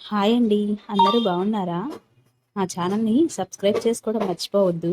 Hi అండి. అందరూ బాగున్నారా? మా ఛానల్ని సబ్స్క్రైబ్ చేసుకోవడం మర్చిపోవద్దు.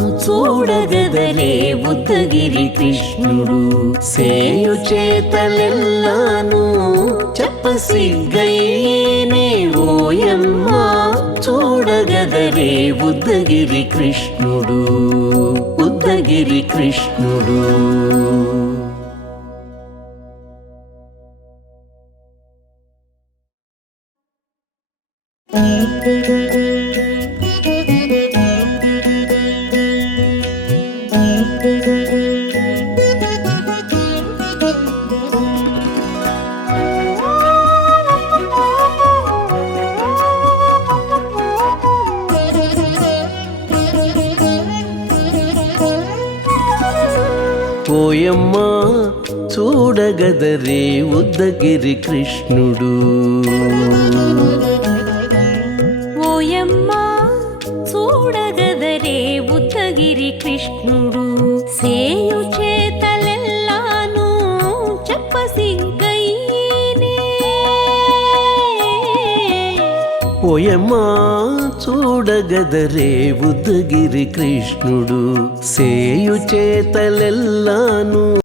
చూడగదరే బుద్ధగిరి కృష్ణుడు. సేయు చేతలెల్లాను చెప్పసిగ్గయ్యేనే ఓయమ్మా. చూడగదలే బుద్ధగిరి కృష్ణుడు బుద్ధగిరి కృష్ణుడు. ఓయమ్మ చూడగదరే ఉద్దగిరి కృష్ణుడు. ఓయమ్మా చూడగదరేవుదగిరి కృష్ణుడు సేయు చేతలెల్లాను